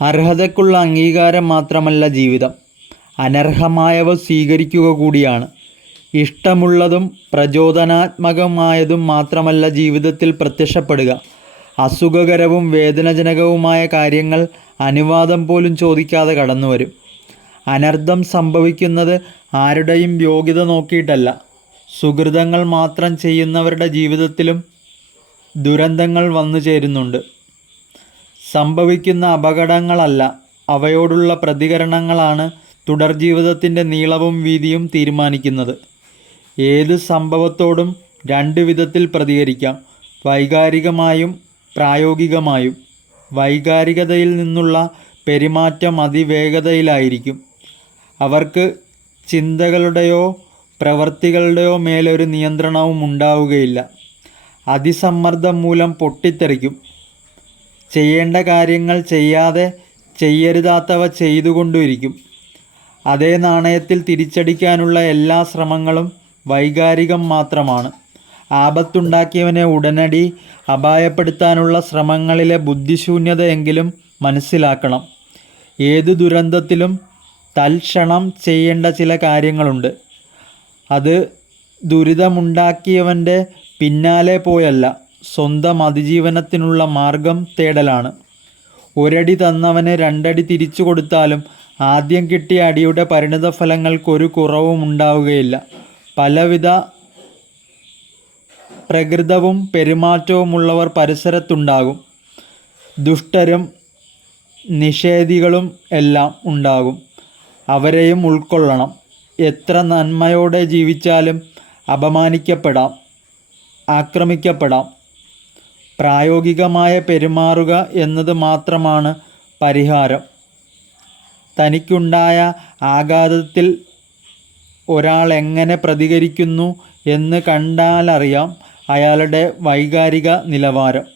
അർഹതയ്ക്കുള്ള അംഗീകാരം മാത്രമല്ല ജീവിതം. അനർഹമായവ സ്വീകരിക്കുക കൂടിയാണ്. ഇഷ്ടമുള്ളതും പ്രചോദനാത്മകമായതും മാത്രമല്ല ജീവിതത്തിൽ പ്രത്യക്ഷപ്പെടുക. അസുഖകരവും വേദനജനകവുമായ കാര്യങ്ങൾ അനുവാദം പോലും ചോദിക്കാതെ കടന്നുവരും. അനർത്ഥം സംഭവിക്കുന്നത് ആരുടെയും യോഗ്യത നോക്കിയിട്ടല്ല. സുഹൃതങ്ങൾ മാത്രം ചെയ്യുന്നവരുടെ ജീവിതത്തിലും ദുരന്തങ്ങൾ വന്നു ചേരുന്നുണ്ട് സംഭവിക്കുന്ന അപകടങ്ങളല്ല. അവയോടുള്ള പ്രതികരണങ്ങളാണ് തുടർ ജീവിതത്തിന്റെ നീളവും വീതിയും തീരുമാനിക്കുന്നത്. ഏത് സംഭവത്തോടും രണ്ട് വിധത്തിൽ പ്രതികരിക്കാം. വൈകാരികമായും പ്രായോഗികമായും. വൈകാരികതയിൽ നിന്നുള്ള പെരുമാറ്റം അതിവേഗതയിലായിരിക്കും. അവർക്ക് ചിന്തകളുടെയോ പ്രവർത്തികളുടെയോ മേലൊരു നിയന്ത്രണവും ഉണ്ടാവുകയില്ല. അതിസമ്മർദ്ദം മൂലം പൊട്ടിത്തെറിക്കും. ചെയ്യേണ്ട കാര്യങ്ങൾ ചെയ്യാതെ ചെയ്യരുതാത്തവ ചെയ്തുകൊണ്ടിരിക്കും അതേ നാണയത്തിൽ തിരിച്ചടിക്കാനുള്ള എല്ലാ ശ്രമങ്ങളും വൈകാരികം മാത്രമാണ്. ആപത്തുണ്ടാക്കിയവനെ ഉടനടി അപായപ്പെടുത്താനുള്ള ശ്രമങ്ങളിലെ ബുദ്ധിശൂന്യതയെങ്കിലും മനസ്സിലാക്കണം. ഏത് ദുരന്തത്തിലും തൽക്ഷണം ചെയ്യേണ്ട ചില കാര്യങ്ങളുണ്ട്. അത് ദുരിതമുണ്ടാക്കിയവന്റെ പിന്നാലെ പോയല്ല. സ്വന്തം അതിജീവനത്തിനുള്ള മാർഗം തേടലാണ്. ഒരടി തന്നവന് രണ്ടടി തിരിച്ചു കൊടുത്താലും ആദ്യം കിട്ടിയ അടിയുടെ പരിണിതഫലങ്ങൾക്കൊരു കുറവും ഉണ്ടാവുകയില്ല. പലവിധ പ്രകൃതവും പെരുമാറ്റവുമുള്ളവർ പരിസരത്തുണ്ടാകും. ദുഷ്ടരും നിഷേധികളും എല്ലാം ഉണ്ടാകും. അവരെയും ഉൾക്കൊള്ളണം. എത്ര നന്മയോടെ ജീവിച്ചാലും അപമാനിക്കപ്പെടാം ആക്രമിക്കപ്പെടാം. പ്രായോഗികമായ പെരുമാറുക എന്നത് മാത്രമാണ് പരിഹാരം. തനിക്കുണ്ടായ ആഘാതത്തിൽ ഒരാൾ എങ്ങനെ പ്രതികരിക്കുന്നു എന്ന് കണ്ടാലറിയാം അയാളുടെ വൈകാരിക നിലവാരം.